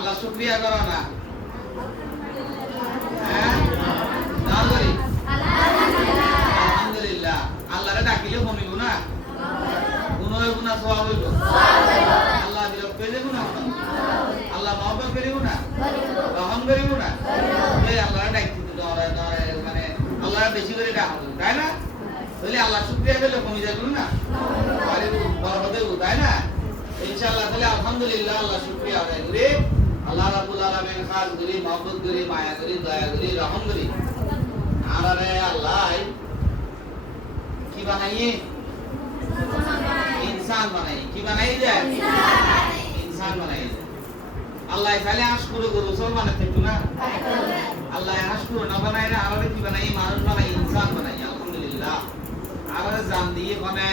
আল্লাহ শুকরিয়া করো না হ্যাঁ নাও করি আলহামদুলিল্লাহ আল্লাহরে ডাকিলে কমিব না গুণ হইব না সওয়াব হইব আল্লাহ বিরক্ত হয়ে যাব না আল্লাহ মহব্বত করিব না রহম করিব না এই আল্লাহরে ডাকতে মানে আল্লাহরে বেশি করে ডাকবো তাই না তাহলে আল্লাহ শুকরিয়া করলে কমে যাবে না পারিব বরকত দেব তাই না ইনশাআল্লাহ তাহলে আলহামদুলিল্লাহ আল্লাহ শুকরিয়া আদায় করি আল্লাহ রাব্বুল আলামিন খাস করি মহব্বত করি মায়া করি দয়া করি রহম করি আরে আল্লাহ কি বানাইয়ে इंसान बनाई की बनाई जाए इंसान बनाई जाए अल्लाह खाली आशकुर करो सब बनाते तो ना अल्लाह आशकुर ना बनाए ना आरे की बनाई मानुष बनाई इंसान बनाई अल्हम्दुलिल्लाह आरे जान दिए बने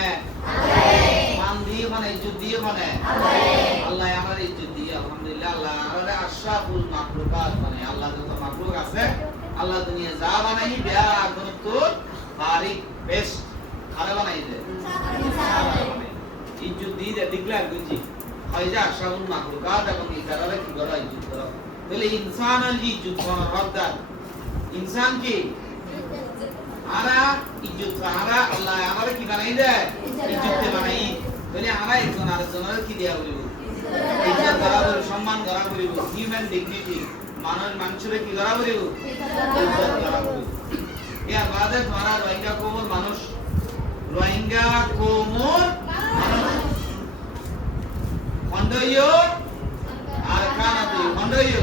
मान दिए बने इज्जत दिए बने अल्लाह आरे इज्जत दिए अल्हम्दुलिल्लाह अल्लाह आरे अशराफुल मखलूकात बने अल्लाह जो मखलूक আছে अल्लाह दुनिया जा बनाई बिया कोन तो बारीक बेस्ट আরে বানাই দে ইজ্জত দিয়ে দে ডিক্লেয়ার করছি হয়জা আশরাফুল মাখলুকাত এবং ইজারারে কি করা ইজ্জত করা তাহলে ইনসান আল ইজ্জত করার হকদার ইনসান কি আরা ইজ্জত আরা আল্লাহ আমারে কি বানাই দে ইজ্জত বানাই তাহলে আমরা একজন আরেকজনের কি দেয়া বলিব ইজ্জত করা বলিব সম্মান করা বলিব হিউম্যান ডিগনিটি মানুষের কি করা বলিব ইজ্জত করা বলিব ইয়া বাদে তোমারা রোহিঙ্গা কোমল মানুষ রোহিঙ্গা কোমর খন্ডইও আর কানাতি খন্ডইও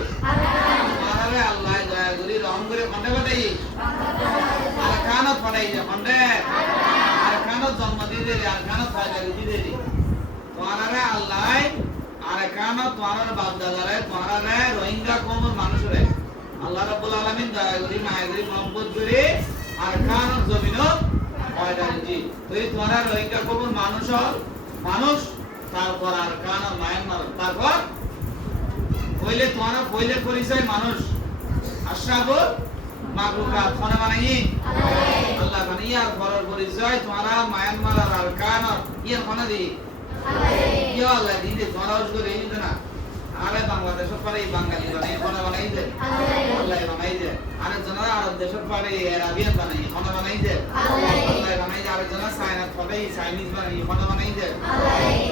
আরে আল্লাহ দয়া করি রহম করে খন্ডে বাটাই আর কানত পড়াই যে খন্ডে আর কানত জন্ম দিয়ে দে আর কানত ফায়দা দিয়ে দে তোমারে আল্লাহ আর কানত তোমার বাপ দাদারে তোমারে রোহিঙ্গা কোমর মানুষরে আল্লাহ রাব্বুল আলামিন দয়া করি মায়া করি মহব্বত করে আর কানত জমিনত পয়দাজি তুই তোমার রোহিঙ্গা কোমর মানুষ তারপর আর কানা মায়ানমার তারপর পয়লে পরিচয় মানুষ আশরাফুল মাখলুকাত খানা বানাই আল্লাহ বানাই আর পরের পরিচয় তোমার মায়ানমার আর কানা ইয়ার খানা দি ইয়া আল্লাহ দিন দে তোমার ওস করে দিন না আরে বাংলাদেশ পারে বাঙালি বানাই খানা বানাই দে আল্লাহ বানাই দে আরে জনা আরব দেশ পারে আরবিয়ান বানাই খানা বানাই দে আল্লাহ বানাই দে আরে জনা চায়না পারে চাইনিজ বানাই খানা বানাই দে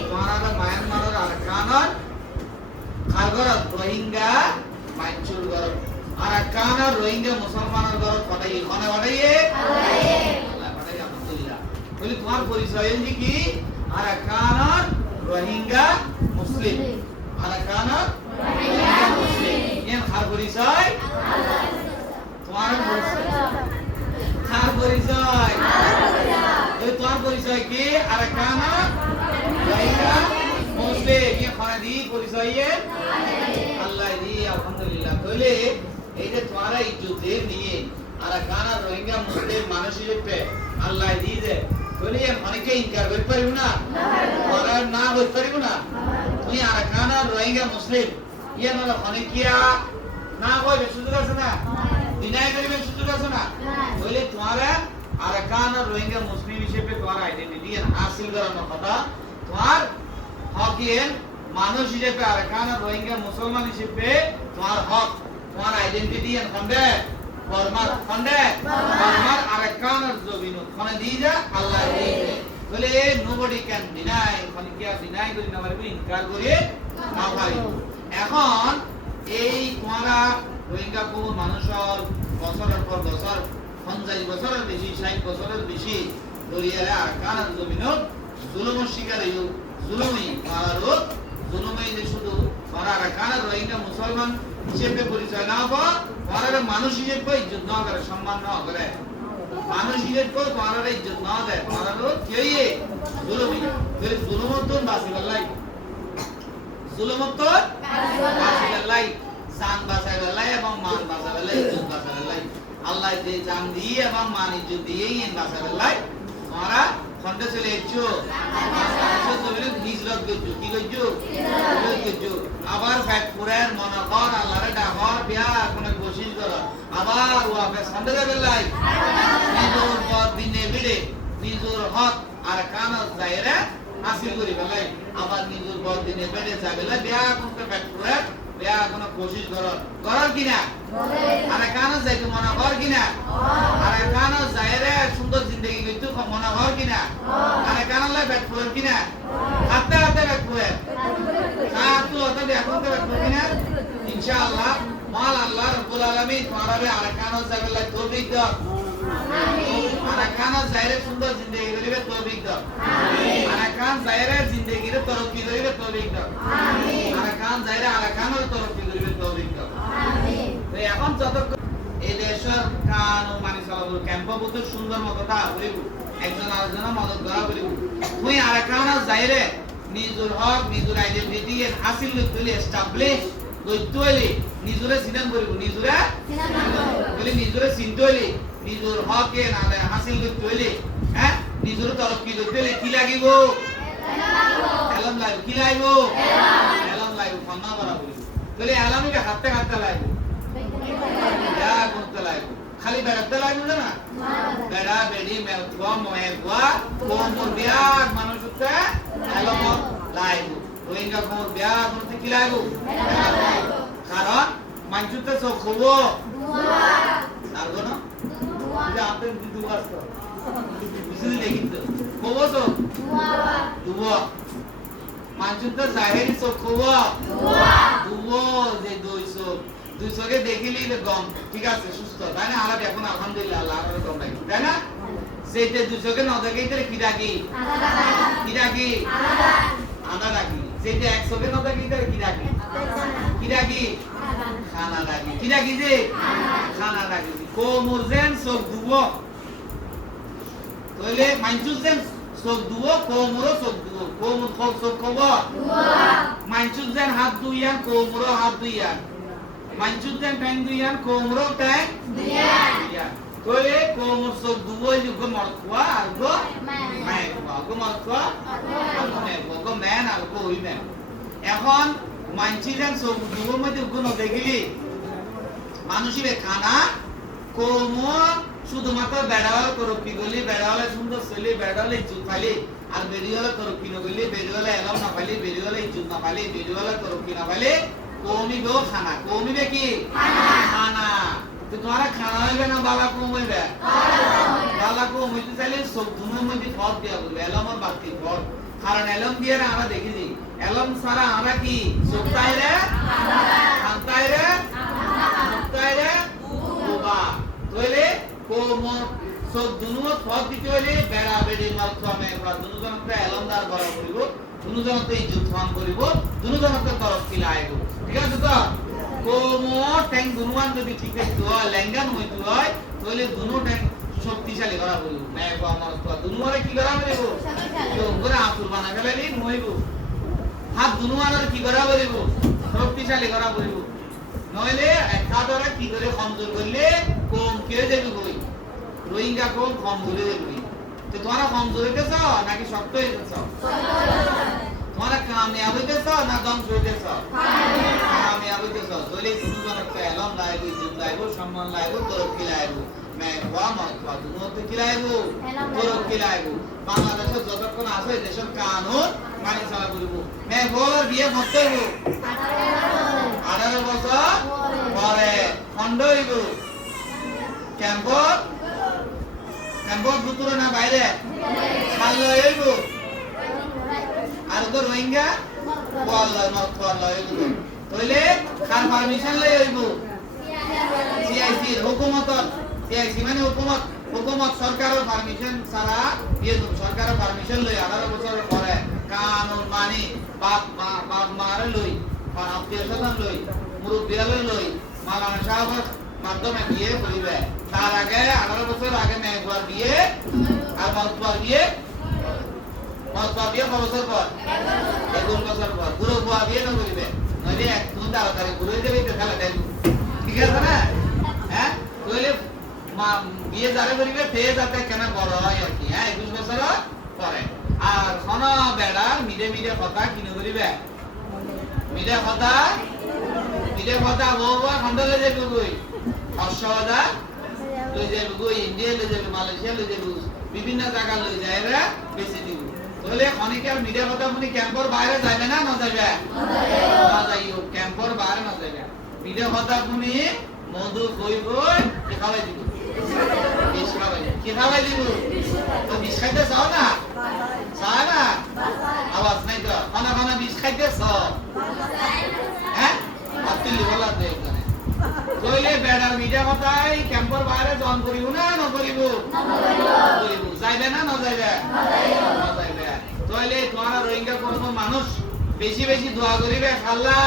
তোমার মায়ানমার আর কানার খারগর রোহিঙ্গা মাইচুর গর আর কানার রোহিঙ্গা মুসলমানের গর পাঠাই খানা বানাই আল্লাহ বানাই আলহামদুলিল্লাহ বলি তোমার পরিচয় কি আর কানার রোহিঙ্গা মুসলিম আর কানার রোহিঙ্গা মুসলিম এর খার পরিচয় তোমার পরিচয় খার পরিচয় এই তোমার পরিচয় কি আর কানার রোহিঙ্গা মুসলিম এর খানা দি পরিচয় আল্লাহ দি আলহামদুলিল্লাহ তাহলে এই যে তোমার ইজ্জত নিয়ে আর কানার রোহিঙ্গা মুসলিম মানুষ হিসেবে আল্লাহ দি দে বলি অনেকে ইনকার করতে পারিব না ওরা না বলতে পারিব না তুই আর কানা রোহিঙ্গা মুসলিম ইয়া না অনেকিয়া না কইবে সুযোগ আছে না ডিনাই করিবে সুযোগ আছে না বলে তোমারা আর কানা রোহিঙ্গা মুসলিম হিসেবে তোমার আইডেন্টিটি হাসিল করানোর কথা তোমার হক মানুষ হিসেবে আর কানা রোহিঙ্গা মুসলমান হিসেবে তোমার হক তোমার আইডেন্টিটি খন্ডে ফরমার আর কানার জমিন খনে দিয়ে যা আল্লাহ দিয়ে বলে নোবডি ক্যান ডিনাই খনে কি আর ডিনাই করি না পারবে ইনকার করে না পারি এখন এই তোমারা রোহিঙ্গা কোন মানুষের বছরের পর বছর 50 বছরের বেশি 60 বছরের বেশি দরিয়ারে আর কানার জমিন জুলুমের শিকার হইল জুলুমই মারারও জুলুমই যে শুধু আর কানার রোহিঙ্গা মুসলমান হিসেবে পরিচয় না হওয়া তোমার মানুষ হিসেবে ইজ্জত না করে সম্মান না করে মানুষ হিসেবে তোমার ইজ্জত না দেয় তোমার কেই জুলুমি জুলুমত বাঁচিবালাই জুলুমত বাঁচিবালাই জান বাঁচাইবালাই এবং মান বাঁচাইবালাই ইজ্জত বাঁচাইবালাই আল্লাহ যে জান দিয়ে এবং মান ইজ্জত দিয়ে বাঁচাইবালাই তোমারা খন্ডে চলে এসছো হিজরত করছো কি করছো হিজরত করছো আবার ফ্যাক্টরের মনে কর আল্লাহরে ডাকর বিয়া কোন কোশিশ কর আবার ওয়াফেস খন্ডে যাবে লাই নিজের পথ দিনে বিড়ে নিজের হক আর কানত যায়রে হাসিল করি বেলাই আবার নিজের পথ দিনে বেড়ে যাবে বিয়া কোন ফ্যাক্টরের বিয়া কোন কোশিশ করো করার কিনা আরে কানো যাইতো মনে কর কিনা আরে কানো যাইরে সুন্দর জিন্দেগি কইতো মনে কর কিনা আরে কানো লাই ব্যাট ফুল কিনা হাতে হাতে ব্যাট ফুল তুই অত এখন তো ব্যাট ফুল কিনা ইনশাআল্লাহ মাল আল্লাহ রাব্বুল আলামিন তোমারে আরে কানো যাবে লাই তৌফিক দাও আরে কানো যাইরে সুন্দর জিন্দেগি করিবে তৌফিক দাও আরে কান যাইরে জিন্দেগিরে তরক্কি করিবে তৌফিক দাও আরে কান যাইরে আরে কানোর তরক্কি করিবে তৌফিক দাও তো এখন যত এই দেশের কান ও মানি চলাবো ক্যাম্প বহুত সুন্দর মতটা বলিব একজন আরেকজনের মদত করা বলিব তুই আরে কানো যাইরে নিজের হক নিজের আইডেন্টিটি হাসিল করতে এস্টাবলিশ দৈত্যলি নিজরে সিনান করিব নিজরে বলি নিজরে চিন্তলি নিজের হকে নালে হাসিল করতে হইলে হ্যাঁ নিজের তরক্কি করতে হইলে কি লাগিব এলম লাগিব কি লাগিব এলম লাগিব সম্মান করা বলিব তাহলে এলমকে হাতে হাতে লাগিব যা করতে লাগিব খালি বেড়াতে লাগিব না বেড়া বেড়ি মেলকুয়া মহেকুয়া কোমর বিয়াগ মানুষ হচ্ছে এলম লাগিব রোহিঙ্গা কোমর বিয়াগ করতে কি লাগিব কারণ মানুষতে সব খবো লাগো না যে আপনি দুয়া আছে বুঝলি দেখি তো খবো তো দুয়া মানুষতে জাহেরি সব খবো দুয়া যে 200 কে দেখিলি গম ঠিক আছে সুস্থ তাই না আলাদা এখন আলহামদুলিল্লাহ আল্লাহর গম নাই তাই না সেটা 200 কে না দেখি তাহলে কি ডাকি আদা ডাকি সেটা 100 কে না দেখি তাহলে কি ডাকি খানা ডাকি কি ডাকি যে খানা ডাকি কোমরজেন সব দুবো তাহলে মাইজুজেন সব দুবো কোমরো সব দুবো কোমর সব কবো মাইজুজেন হাত দুইয়ান কোমরো হাত দুইয়ান মাইজুজেন টাইম দুইয়ান কোমরো টাইম দুইয়ান তাহলে কোমর সব দুবো যুগ মরকুয়া আর গো মাইকুয়া গো মরকুয়া আর গো মেন আর গো হই মেন এখন মানছিলেন সব দুবোর মধ্যে কোনো দেখিলি মানুষের খানা কোমর শুধুমাত্র বেড়াওয়াল করপি গলি বেড়াওয়ালে সুন্দর চলি বেড়াওয়ালে ইজ্জত পালি আর বেরিওয়ালে করপি নগলি বেরিওয়ালে এলম না পালি বেরিওয়ালে ইজ্জত না পালি বেরিওয়ালে করপি না পালি কমিবেও খানা কমিবে কি খানা তো তোমারা খানা হইবে না বালা কম হইবে বালা কম হইতে চাইলে সব দুনোর মধ্যে ফল দিয়া বলবে এলমর বাকি ফল কারণ এলম দিয়ে আমরা দেখেছি এলম ছাড়া আমরা কি সুক্তাইরে খান্তাইরে সুক্তাইরে বাবা তাহলে কোমর সব দুনুত ফল দিতে হইলে বেড়া বেড়ি মালখামে আমরা দুজনকে এলমদার করা করিব দুজনকে ইজ্জত মান করিব দুজনকে তরক্কি লাগাইব ঠিক আছে তো কোমর ট্যাং দুনুয়ান যদি ঠিক থাকতো লেঙ্গান হইতো হয় তাহলে দুনো ট্যাং শক্তিশালী করা বলব মেয়ে বা আমার তো দুনুয়ারে কি করা বলব তো করে আতুর বানা ফেলালি নইব হাত দুনুয়ারে কি করা বলব শক্তিশালী করা বলব নইলে একটা ধরে কি করে কমজোর করলে কম কে যাবে কই রোহিঙ্গা কোন কমজোর হয়ে যাবে তো তোমরা কমজোর হইতেছ নাকি শক্ত হইতেছ তোমরা কামিয়াব হইতেছ না ধ্বংস হইতেছ কামিয়াব হইতেছ তাহলে দুজনকে এলম লাইব ইজ্জত লাইব সম্মান লাইব তরক্কি লাইব মেঘওয়া মতওয়া দুনোতে কি লাইব তরক্কি লাইব বাংলাদেশে যতক্ষণ আছে দেশের কানুন মানি চলা করিব মেঘওয়ার বিয়ে করতে হইব 18 বছর পরে খন্ড হইব ক্যাম্পর ভিতরে না বাইরে খাল্লো হইব আর তো রোহিঙ্গা ওয়াল্লাহ মতওয়াল্লাহ হইব তাইলে খান পারমিশন লই হইব সিআইসি হুকুমতর সিআইসি মানে হুকুমত সরকারের পারমিশন ছাড়া দিয়ে দেব সরকারের পারমিশন লই 18 বছর পরে কানুন মানি বাপ মারে লই আর আত্মীয় স্বজন লই মুরব্বিরা লই মাওলানা সাহেবের মাধ্যমে বিয়ে করিবে তার আগে 18 বছর আগে মেঘবার বিয়ে আর মতবার বিয়ে কত বছর পর 21 বছর পর গুরু বুয়া বিয়ে না করিবে নইলে এক দুই তাড়াতাড়ি গুরু দেবে তো খেলা দেব ঠিক আছে না হ্যাঁ কইলে বিয়ে যারা করিবে তে যাতে কেন বড় হয় আর কি হ্যাঁ 21 বছর পরে আর কোন বেড়ার মিডে কথা কিনে করিবে মিডে কথা বউয়া খন্ডলে যাবে কই অসহদা লই যাবে কই ইন্ডিয়া লই যাবে মালয়েশিয়া লই যাবে বিভিন্ন জায়গা লই যায়রা বেশি দিব তাহলে অনেকের মিডিয়া কথা শুনি ক্যাম্পর বাইরে যাবে না যাইবে না যাইও ক্যাম্পর বাইরে না যাইবে ভিডিও কথা শুনি মধু কই কই কি খাওয়াই দিব বিষ খাওয়াই কি খাওয়াই দিব তো বিষ খাইতে চাও না চাও না আওয়াজ নাই তো খানা খানা বিষ খাইতে চাও হ্যাঁ আপনি বলা তো এখানে কইলে বেড়ার মিডিয়া কথাই ক্যাম্পর বাইরে জন করিব না ন করিব করিব যাইবে না না যাইবে না যাইবে কইলে তোমার রোহিঙ্গা কোন মানুষ বেশি বেশি দোয়া করিবে আল্লাহ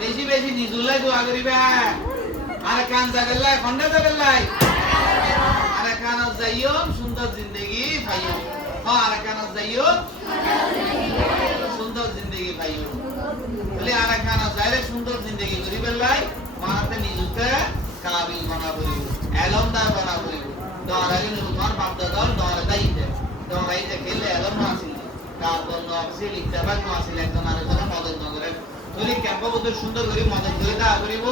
বেশি বেশি নিজুল্লাই দোয়া করিবে আর কান যাবেলাই খন্ডা যাবেলাই আর কান যাইও সুন্দর জিন্দেগি পাইও হ্যাঁ আর কান যাইও সুন্দর জিন্দেগি পাইও বলে আর কান যাইরে সুন্দর জিন্দেগি করিবেলাই মাতে নিজুতে কাবিল বানা করিব এলমদার বানা করিব দরাগে তোমার বাপ দাদার দরাইতে খেলে এলম আসিল তারপর নবসি ইত্তেফাক আসিল একজন আরেকজনের মদত করে তুলি ক্যাম্পবদ্ধ সুন্দর করে মদত করে দেওয়া করিব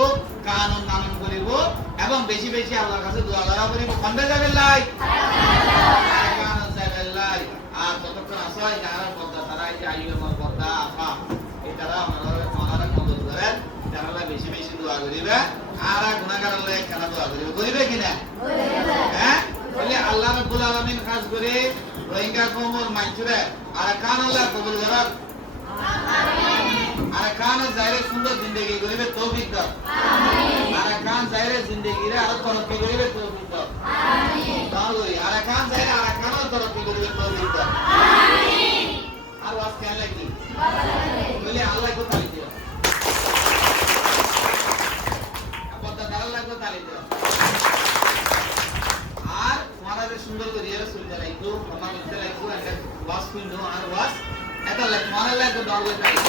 কানুন নানুন করিব এবং বেশি বেশি আল্লাহর কাছে দোয়া করা করিব খন্ডে যাবে লাই কানুন যাবে লাই আর যতক্ষণ আসয় যারা পদ্মা তারা এই যে আইবে আমার পদ্মা আফা এটারা আমারা মদত করে তারা বেশি বেশি দোয়া করিবে আর গুনাহগার আল্লাহ একখানা দোয়া করিবে করিবে কিনা হ্যাঁ বলে আল্লাহ রাব্বুল আলামিন খাস করে রোহিঙ্গা কওমের মানছুরে আর কান আল্লাহ কবুল করক আর কান জায়রে সুন্দর জিন্দেগি করিবে তৌফিক দাও আমিন আর কান জায়রে জিন্দেগি রে আর তরক্কি করিবে তৌফিক দাও আমিন তাহলে আর কান জায়রে আর কান তরক্কি করিবে তৌফিক দাও আমিন আর ওয়াজ কেন লাগি বলে আল্লাহ কো তালি দিও আপদা আল্লাহ কো তালি দিও আর তোমারা যে সুন্দর করে রাসূল জানাইতো আমার মধ্যে লাইকো একটা ওয়াজ কইলো আর ওয়াজ এটা লাইক তোমারা লাইকো দরকার